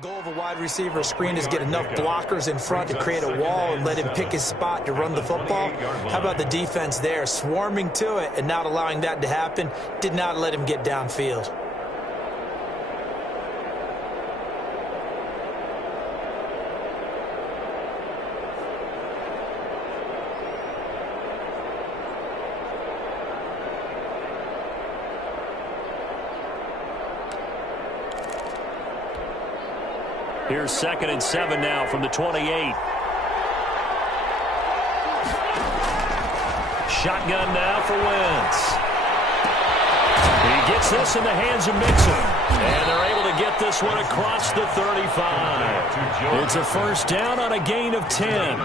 goal of a wide receiver screen is get enough blockers in front to create a wall and let him pick his spot to run the football. How about the defense there, swarming to it and not allowing that to happen? Did not let him get downfield. Here's 2nd and 7 now from the 28. Shotgun now for Wentz. He gets this in the hands of Mixon. And they're able to get this one across the 35. It's a first down on a gain of 10.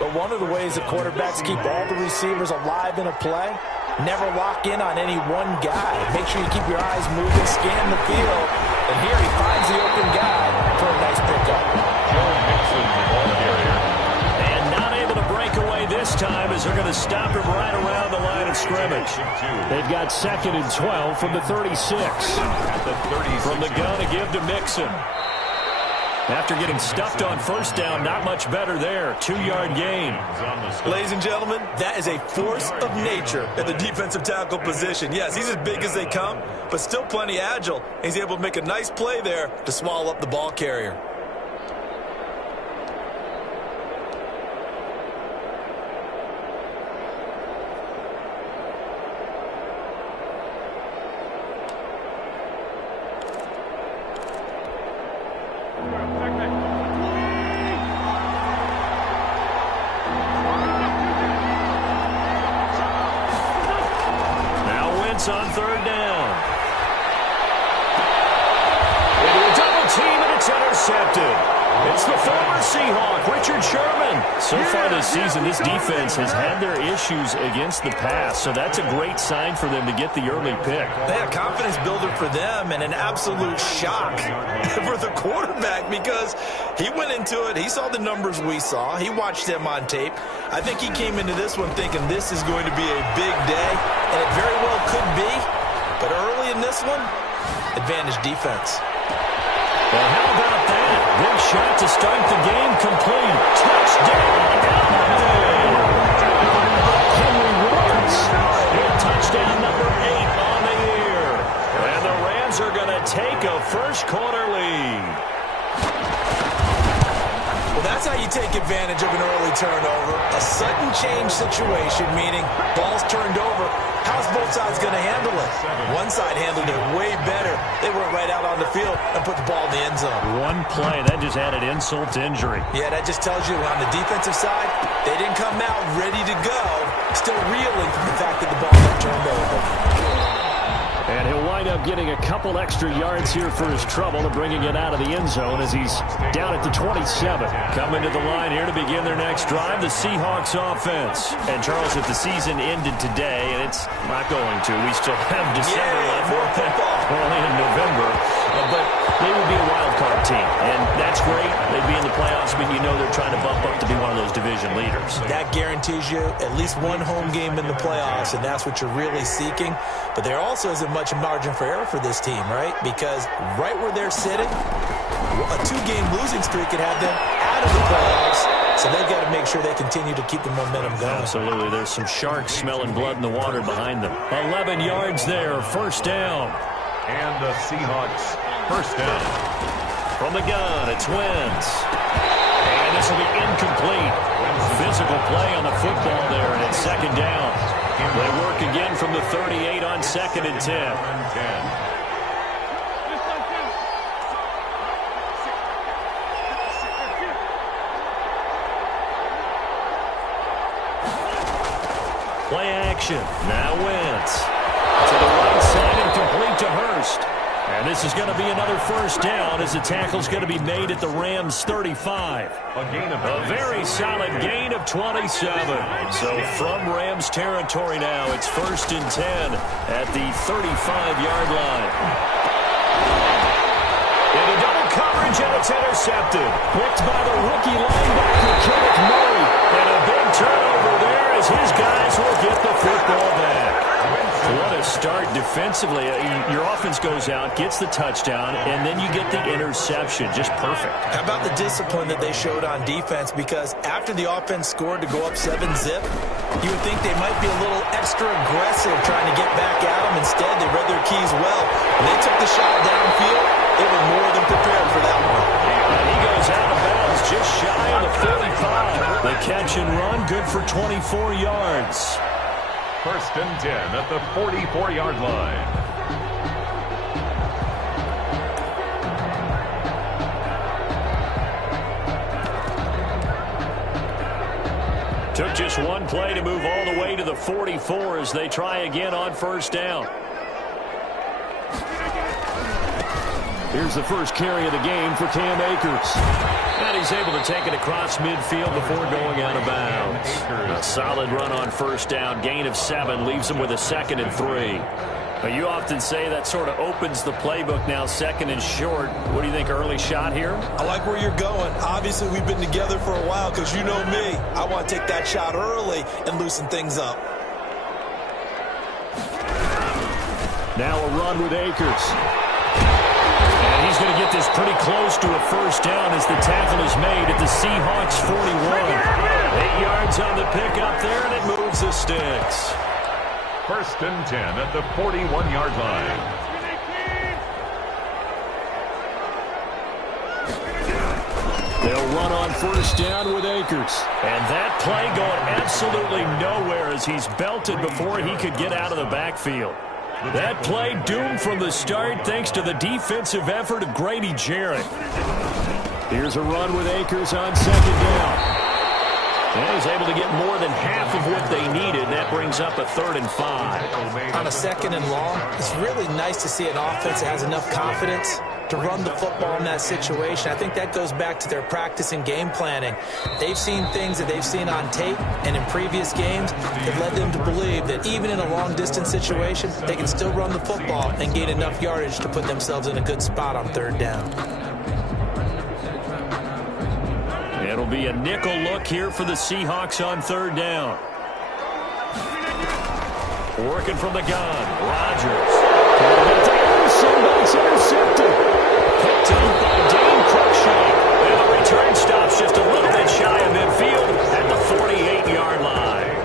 But one of the ways that quarterbacks keep all the receivers alive in a play, never lock in on any one guy. Make sure you keep your eyes moving, scan the field, and here he finds the open guy for a nice pickup. And not able to break away this time as they're going to stop him right around the line of scrimmage. They've got 2nd and 12 from the 36. From the gun to give to Mixon. After getting stuffed on first down, not much better there. 2-yard gain. Ladies and gentlemen, that is a force of nature at the defensive tackle position. Yes, he's as big as they come, but still plenty agile. He's able to make a nice play there to swallow up the ball carrier. On 3rd down. Into a double team, and it's intercepted. It's the former Seahawk, Richard Sherman. So far this season, this defense has had their issues against the pass, so that's a great sign for them to get the early pick. Yeah, confidence builder for them and an absolute shock for the quarterback because he went into it. He saw the numbers we saw. He watched them on tape. I think he came into this one thinking this is going to be a big day, and it very well could be. But early in this one, advantage defense. Well, how about that? Big shot to start the game complete. Touchdown, Henry Woods. Touchdown number 8 on the year. And the Rams are going to take a first-quarter lead. Well, that's how you take advantage of an early turnover. A sudden change situation, meaning ball's turned over. How's both sides going to handle it? One side handled it way better. They went right out on the field and put the ball in the end zone. One play, that just added insult to injury. Yeah, that just tells you on the defensive side, they didn't come out ready to go, still reeling from the fact that the ball got turned over. And he'll wind up getting a couple extra yards here for his trouble and bringing it out of the end zone as he's down at the 27. Coming to the line here to begin their next drive, the Seahawks offense. And Charles, if the season ended today, and it's not going to, we still have December left. More football. Only in November. But they would be a wild card team. And that's great. They'd be in the playoffs, but you know they're trying to bump up to be one of those division leaders. That guarantees you at least one home game in the playoffs, and that's what you're really seeking. But there also isn't much margin for error for this team, right? Because right where they're sitting, a 2-game losing streak could have them out of the playoffs. So they've got to make sure they continue to keep the momentum going. Absolutely. There's some sharks smelling blood in the water behind them. 11 yards there, first down. And the Seahawks first down. From the gun, it's Wentz. And this will be incomplete. Physical play on the football there, and it's 2nd down. They work again from the 38 on 2nd and 10. Play action. Now Wentz. To the right side and complete to Hurst. And this is going to be another first down as the tackle's going to be made at the Rams' 35. A very solid gain of 27. So from Rams territory now, it's 1st and 10 at the 35-yard line. Into double coverage, and it's intercepted. Picked by the rookie linebacker, Kenneth Murray. And a big turnover there as his guys will get the football back. What a start start defensively. Your offense goes out, gets the touchdown, and then you get the interception. Just perfect. How about the discipline that they showed on defense? Because after the offense scored to go up 7-zip, you would think they might be a little extra aggressive trying to get back at them. Instead, they read their keys well. When they took the shot downfield, they were more than prepared for that one. And he goes out of bounds just shy of the 45. The catch and run, good for 24 yards. First and 10 at the 44-yard line. Took just one play to move all the way to the 44 as they try again on first down. Here's the first carry of the game for Cam Akers. And he's able to take it across midfield before going out of bounds. A solid run on first down. Gain of 7 leaves him with a 2nd and 3. But you often say that sort of opens the playbook now, 2nd and short. What do you think, early shot here? I like where you're going. Obviously, we've been together for a while because you know me. I want to take that shot early and loosen things up. Now a run with Akers. And he's going to get this pretty close to a first down as the tackle is made at the Seahawks 41. 8 yards on the pickup there, and it moves the sticks. First and 10 at the 41-yard line. They'll run on first down with Akers. And that play going absolutely nowhere as he's belted before he could get out of the backfield. That play doomed from the start thanks to the defensive effort of Grady Jarrett. Here's a run with Akers on second down. And he's able to get more than half of what they needed. That brings up a 3rd and 5. On a 2nd and long, it's really nice to see an offense that has enough confidence to run the football in that situation. I think that goes back to their practice and game planning. They've seen things that they've seen on tape and in previous games that led them to believe that even in a long-distance situation, they can still run the football and gain enough yardage to put themselves in a good spot on 3rd down. It'll be a nickel look here for the Seahawks on 3rd down. Working from the gun, Rodgers. Somebody's intercepted. Picked up by Dane Cruikshank. And the return stops just a little bit shy of midfield at the 48-yard line.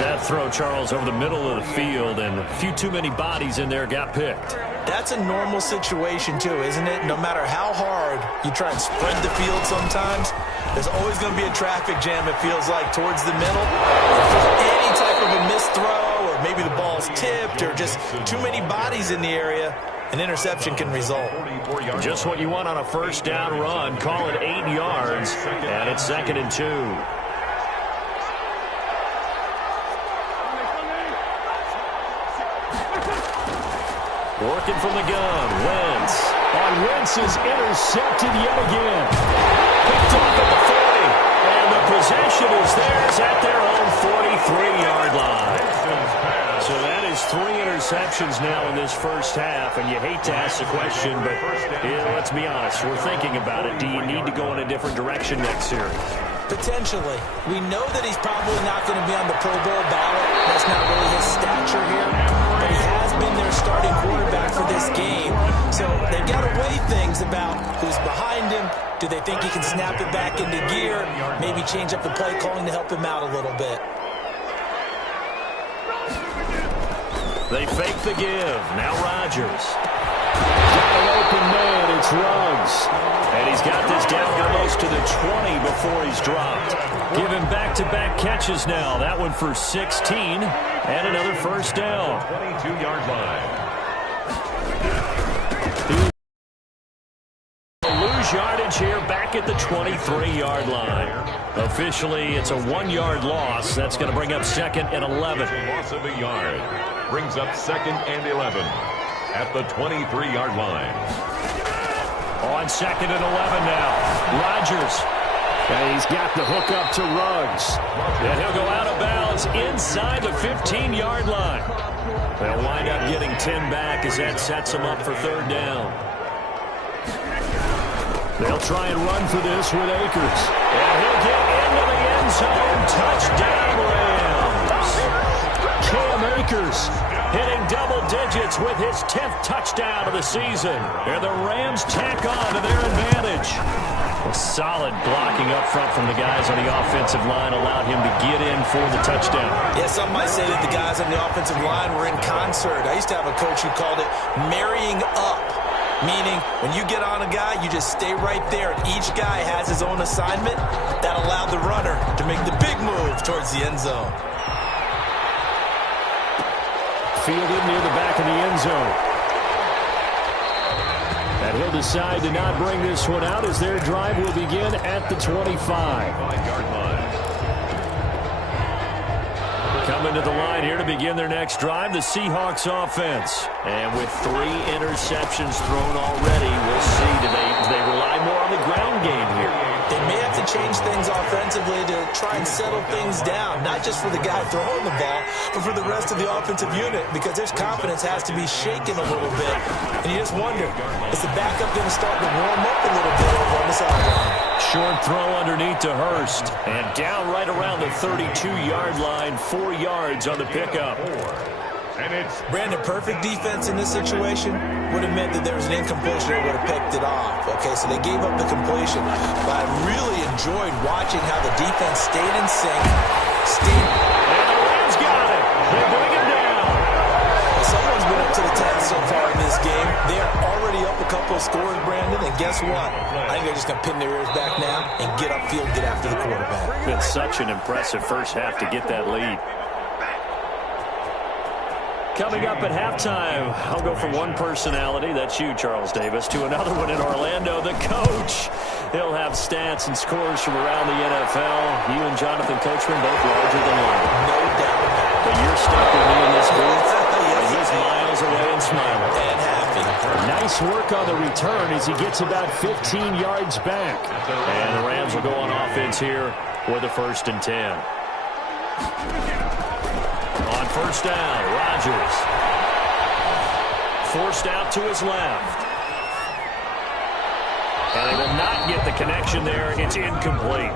That throw, Charles, over the middle of the field, and a few too many bodies in there got picked. That's a normal situation, too, isn't it? No matter how hard you try and spread the field sometimes, there's always going to be a traffic jam, it feels like, towards the middle. If there's any type of a missed throw, or maybe the ball's tipped, or just too many bodies in the area, an interception can result. Just what you want on a first down run. Call it 8 yards, and it's 2nd and 2. Working from the gun, Wentz. And Wentz is intercepted yet again. Picked off at the 40. And the possession is theirs at their own 43-yard line. So that is 3 interceptions now in this first half. And you hate to ask the question, but let's be honest. We're thinking about it. Do you need to go in a different direction next series? Potentially. We know that he's probably not going to be on the Pro Bowl ballot. That's not really his stature here. But he has been their starting quarterback for this game. So they've got to weigh things about who's behind him. Do they think he can snap it back into gear? Maybe change up the play calling to help him out a little bit. They fake the give. Now Rodgers. Got an open man. It's Ruggs. And he's got this down almost to the 20 before he's dropped. Give him back-to-back catches now. That one for 16. And another first down. 22-yard line. Lose yardage here back at the 23-yard line. Officially, it's a 1-yard loss. That's going to bring up 2nd and 11. Loss of a yard. Brings up 2nd and 11 at the 23-yard line. On 2nd and 11 now. Rodgers. And he's got the hook up to Ruggs. And he'll go out of bounds inside the 15-yard line. They'll wind up getting 10 back as that sets them up for 3rd down. They'll try and run for this with Akers. And he'll get into the end zone. Touchdown, Rams. Cam Akers hitting double digits with his 10th touchdown of the season. And the Rams tack on to their advantage. A solid blocking up front from the guys on the offensive line allowed him to get in for the touchdown. Yeah, some might say that the guys on the offensive line were in concert. I used to have a coach who called it marrying up, meaning when you get on a guy, you just stay right there. And each guy has his own assignment. That allowed the runner to make the big move towards the end zone. Fielded near the back of the end zone. And he'll decide to not bring this one out as their drive will begin at the 25-yard line. Coming to the line here to begin their next drive, the Seahawks offense. And with 3 interceptions thrown already, we'll see. Do they rely more on the ground game here? They may have to change things offensively to try and settle things down, not just for the guy throwing the ball, but for the rest of the offensive unit, because their confidence has to be shaken a little bit. And you just wonder, is the backup going to start to warm up a little bit over on the sideline? Short throw underneath to Hurst. And down right around the 32-yard line, 4 yards on the pickup. And it's Brandon, perfect defense in this situation would have meant that there was an incompletion that would have picked it off. Okay, so they gave up the completion. But I really enjoyed watching how the defense stayed in sync. And the Rams got it. They bring him down. Well, someone's been up to the task so far in this game. They are already up a couple of scores, Brandon. And guess what? I think they're just going to pin their ears back now and get upfield, get after the quarterback. Been such an impressive first half to get that lead. Coming up at halftime, I'll go from one personality, that's you, Charles Davis, to another one in Orlando, the coach. He'll have stats and scores from around the NFL. You and Jonathan Coachman both larger than life. No doubt. But you're stuck with me in this booth. And he's miles away and smiling. And happy. Nice work on the return as he gets about 15 yards back. And the Rams will go on offense here with a 1st and 10. On first down, Rodgers. Forced out to his left. And they will not get the connection there. It's incomplete.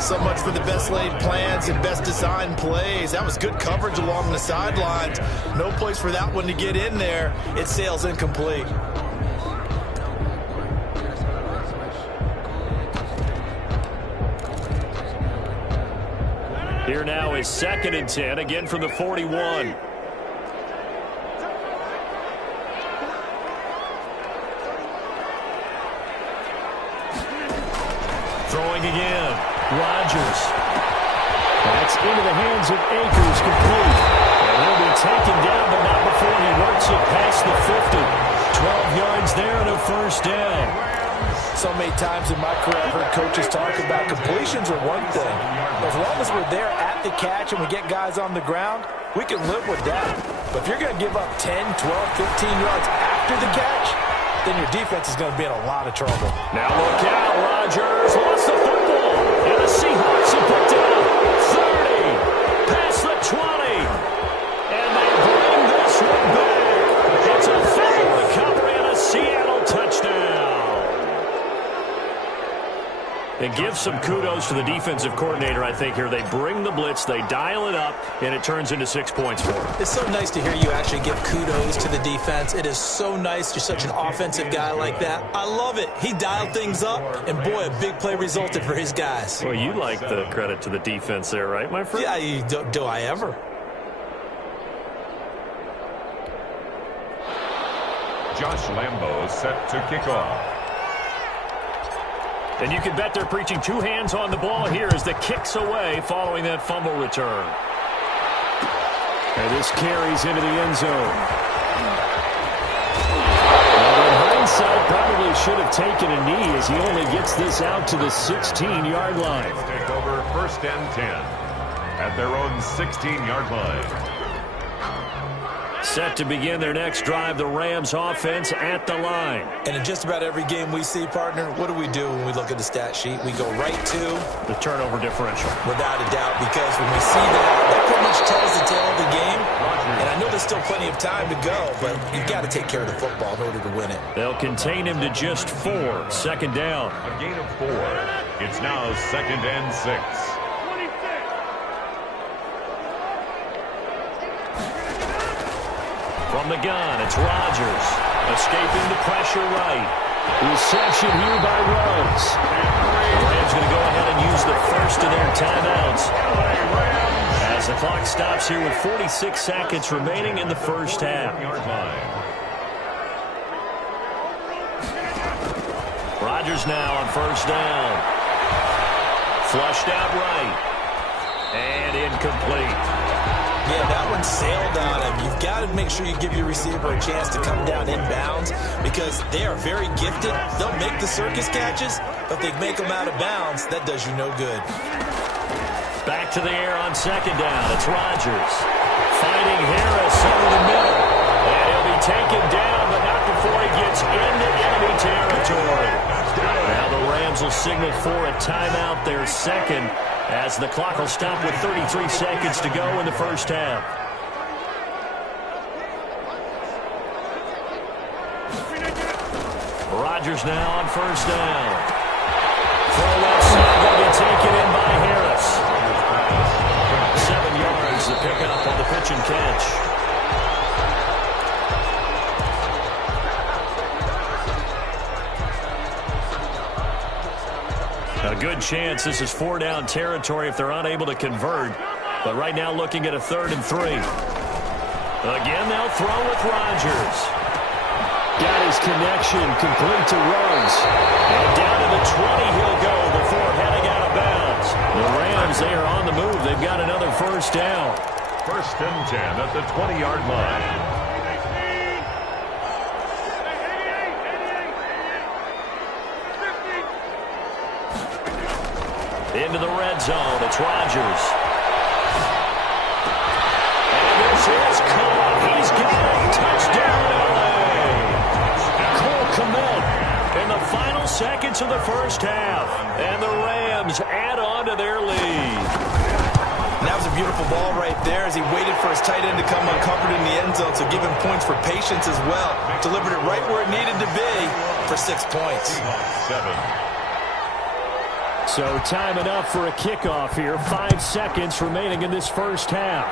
So much for the best laid plans and best designed plays. That was good coverage along the sidelines. No place for that one to get in there. It sails incomplete. Here now is 2nd and 10, again from the 41. Throwing again. Rodgers. That's into the hands of Akers, complete. And he'll be taken down, but not before he works it past the 50. 12 yards there and a 1st down. So many times in my career I've heard coaches talk about completions are one thing. As long as we're there at the catch and we get guys on the ground, we can live with that. But if you're going to give up 10, 12, 15 yards after the catch, then your defense is going to be in a lot of trouble. Now look out, Rodgers lost the football. And the Seahawks have picked it up. 30, past the 20. And they bring this one back. It's a fumble recovery and a Seattle touchdown. And give some kudos to the defensive coordinator, I think, here. They bring the blitz, they dial it up, and it turns into 6 points for them. It's so nice to hear you actually give kudos to the defense. It is so nice. You're such an offensive guy like that. I love it. He dialed things up, and boy, a big play resulted for his guys. Well, you like the credit to the defense there, right, my friend? Yeah, do I ever? Josh Lambo set to kick off. And you can bet they're preaching 2 hands on the ball here as the kick's away following that fumble return. And this carries into the end zone. Well, in hindsight, probably should have taken a knee as he only gets this out to the 16-yard line. Take over 1st and 10 at their own 16-yard line. Set to begin their next drive, the Rams offense at the line. And in just about every game we see, partner, what do we do when we look at the stat sheet? We go right to the turnover differential. Without a doubt, because when we see that pretty much tells the tale of the game. And I know there's still plenty of time to go, but you've got to take care of the football in order to win it. They'll contain him to just 4. 2nd down. A gain of 4. It's now 2nd and 6. From the gun, it's Rodgers. Escaping the pressure right. Reception here by Ruggs. The Rams going to go ahead and use the first of their timeouts as the clock stops here with 46 seconds remaining in the first half. Rodgers now on first down. Flushed out right. And incomplete. Yeah, that one sailed on him. You've got to make sure you give your receiver a chance to come down inbounds because they are very gifted. They'll make the circus catches, but if they make them out of bounds, that does you no good. Back to the air on second down. It's Rodgers. Finding Harris over the middle. And he'll be taken down, but not before he gets into enemy territory. Now the Rams will signal for a timeout, their second, as the clock will stop with 33 seconds to go in the first half. Rodgers now on first down. Throw left side going to be taken in by Harris. 7 yards to pick up on the pitch and catch. A good chance this is 4-down territory if they're unable to convert. But right now looking at a 3rd and 3. Again, they'll throw with Rodgers. Got his connection complete to Ruggs. And down to the 20 he'll go before heading out of bounds. The Rams, they are on the move. They've got another first down. 1st and 10 at the 20-yard line. Into the red zone, it's Rodgers. And this is caught. He's got a touchdown, LA. Cole Kmet in the final seconds of the first half. And the Rams add on to their lead. And that was a beautiful ball right there as he waited for his tight end to come uncovered in the end zone, so give him points for patience as well. Delivered it right where it needed to be for 6 points. 7. So time enough for a kickoff here. 5 seconds remaining in this first half.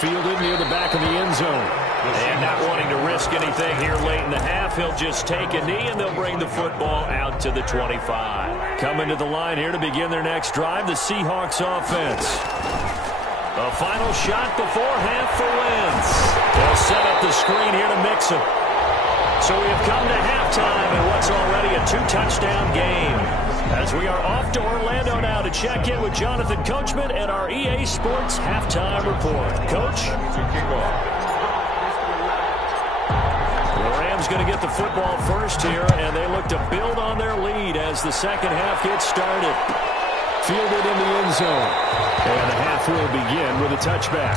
Fielded near the back of the end zone. And not wanting to risk anything here late in the half, he'll just take a knee and they'll bring the football out to the 25. Coming to the line here to begin their next drive, the Seahawks offense. A final shot before half for Wentz. They'll set up the screen here to mix him. So we have come to halftime in what's already a 2-touchdown game. As we are off to Orlando now to check in with Jonathan Coachman and our EA Sports Halftime Report. Coach? The Rams going to get the football first here, and they look to build on their lead as the second half gets started. Fielded in the end zone. And the half will begin with a touchback.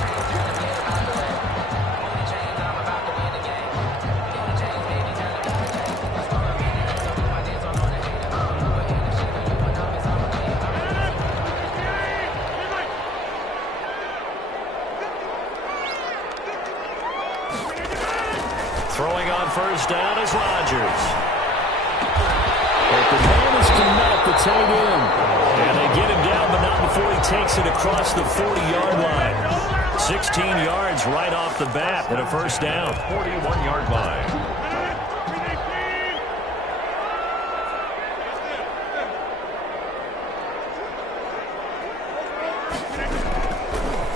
Throwing on first down is Rodgers. But the man is Kmet to take in. And they get him down, but not before he takes it across the 40-yard line. 16 yards right off the bat and a first down. 41-yard line.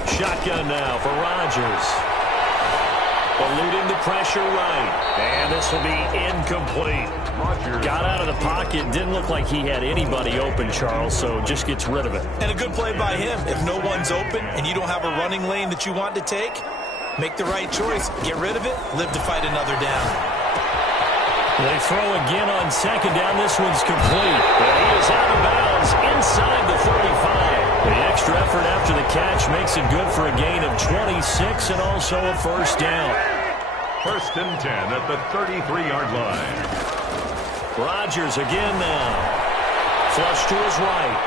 Shotgun now for Rodgers. Eluding the pressure right. And this will be incomplete. Got out of the pocket. Didn't look like he had anybody open, Charles, so just gets rid of it. And a good play by him. If no one's open and you don't have a running lane that you want to take, make the right choice. Get rid of it. Live to fight another down. They throw again on second down. This one's complete. But he is out of bounds inside the 35. The extra effort after the catch makes it good for a gain of 26 and also a first down. 1st and 10 at the 33-yard line. Rodgers again now. Flush to his right.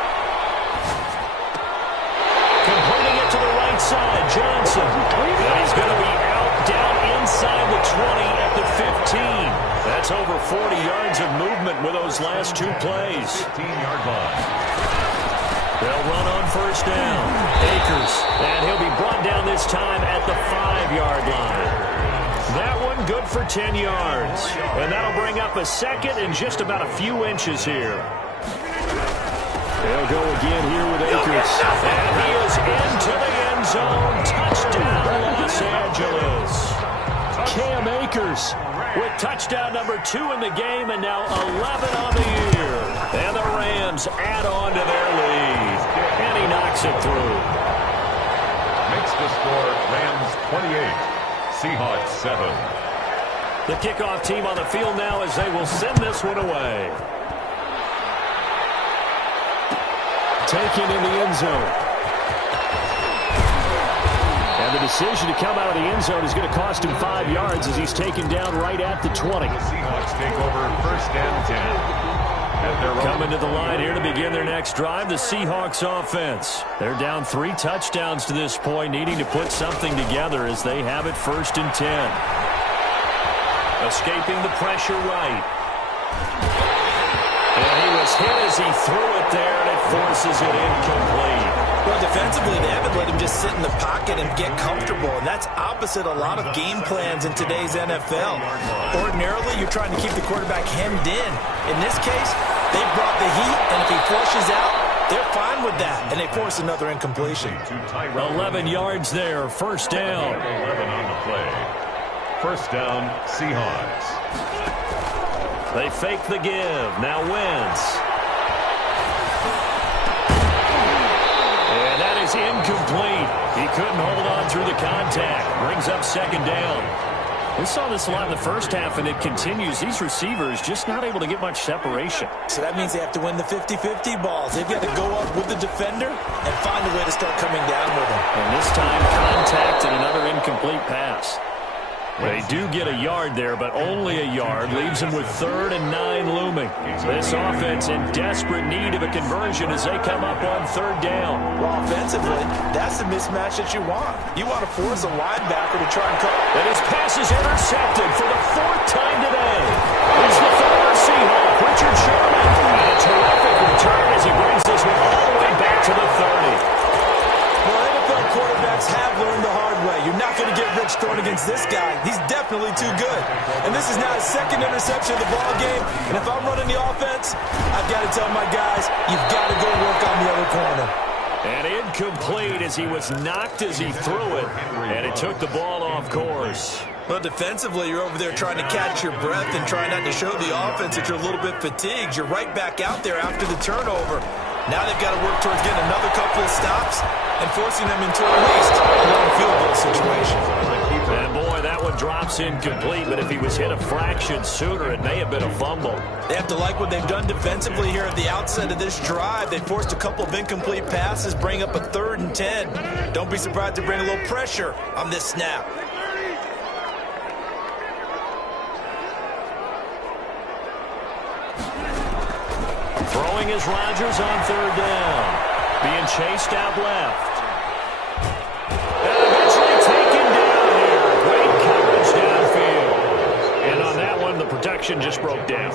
Completing it to the right side. Johnson. And he's going to be out down inside the 20 at the 15. That's over 40 yards of movement with those last 2 plays. 15-yard line. They'll run on first down. Akers, and he'll be brought down this time at the 5-yard line. That one good for 10 yards. And that'll bring up a second and just about a few inches here. They'll go again here with Akers. And he is into the end zone. Touchdown, Los Angeles. Cam Akers with touchdown number 2 in the game, and now 11 on the year. And the Rams add on to their lead. And he knocks it through. Makes the score Rams 28, Seahawks 7. The kickoff team on the field now as they will send this one away. Taken in the end zone. And the decision to come out of the end zone is going to cost him 5 yards as he's taken down right at the 20. The Seahawks take over first and 10. Coming to the line here to begin their next drive, the Seahawks offense. They're down 3 touchdowns to this point, needing to put something together as they have it first and 10. Escaping the pressure right. And he was hit as he threw it there, and it forces it incomplete. Well, defensively, they haven't let him just sit in the pocket and get comfortable, and that's opposite a lot of game plans in today's NFL. Ordinarily, you're trying to keep the quarterback hemmed in. In this case, they brought the heat, and if he flushes out, they're fine with that, and they force another incompletion. 11 yards there, first down. 11 on the play. First down, Seahawks. They fake the give. Now Wentz. And that is incomplete. He couldn't hold on through the contact. Brings up second down. We saw this a lot in the first half, and it continues. These receivers just not able to get much separation. So that means they have to win the 50-50 balls. They've got to go up with the defender and find a way to start coming down with him. And this time, contact and another incomplete pass. They do get a yard there, but only a yard. Leaves them with 3rd and 9 looming. This offense in desperate need of a conversion as they come up on 3rd down. Well, offensively, that's the mismatch that you want. You want to force a linebacker to try and cut. And his pass is intercepted for the 4th time today. It's the former Seahawk, Richard Sherman. And a terrific return as he brings this one all the way back to the 30. Well, NFL quarterbacks have learned the hard way. You're not going to get rich throwing against this guy. He's definitely too good. And this is now his 2nd interception of the ball game. And if I'm running the offense, I've got to tell my guys, you've got to go work on the other corner. And incomplete as he was knocked as he threw it. And it took the ball off course. Well, defensively, you're over there trying to catch your breath and trying not to show the offense that you're a little bit fatigued. You're right back out there after the turnover. Now they've got to work towards getting another couple of stops and forcing them into at least a long-field goal situation. And boy, that one drops incomplete, but if he was hit a fraction sooner, it may have been a fumble. They have to like what they've done defensively here at the outset of this drive. They forced a couple of incomplete passes, bring up a 3rd and 10. Don't be surprised to bring a little pressure on this snap. Throwing is Rodgers on 3rd down. Being chased out left. And eventually taken down here. Great coverage downfield. And on that one, the protection just broke down.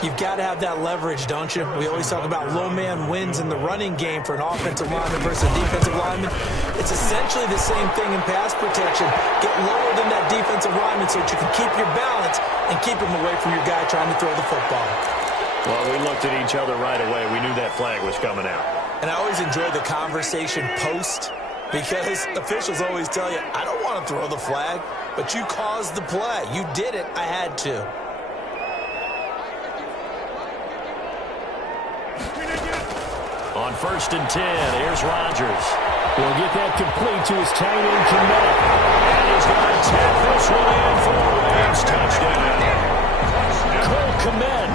You've got to have that leverage, don't you? We always talk about low man wins in the running game for an offensive lineman versus a defensive lineman. It's essentially the same thing in pass protection. Get lower than that defensive lineman so that you can keep your balance and keep him away from your guy trying to throw the football. Well, we looked at each other right away. We knew that flag was coming out. And I always enjoy the conversation post because officials always tell you, I don't want to throw the flag, but you caused the play. You did it. I had to. On 1st and 10, here's Rodgers. He'll get that complete to his tight end, Kmet. And he's going to tap this one in for a Rams touchdown. Cole Kmet,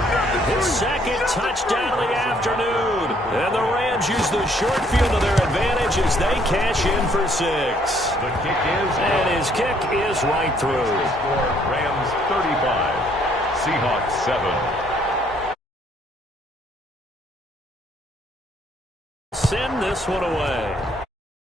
his 2nd touchdown of the afternoon. And the Rams use the short field to their advantage as they cash in for 6. The kick is and his kick is right through. Rams 35, Seahawks 7. Send this one away.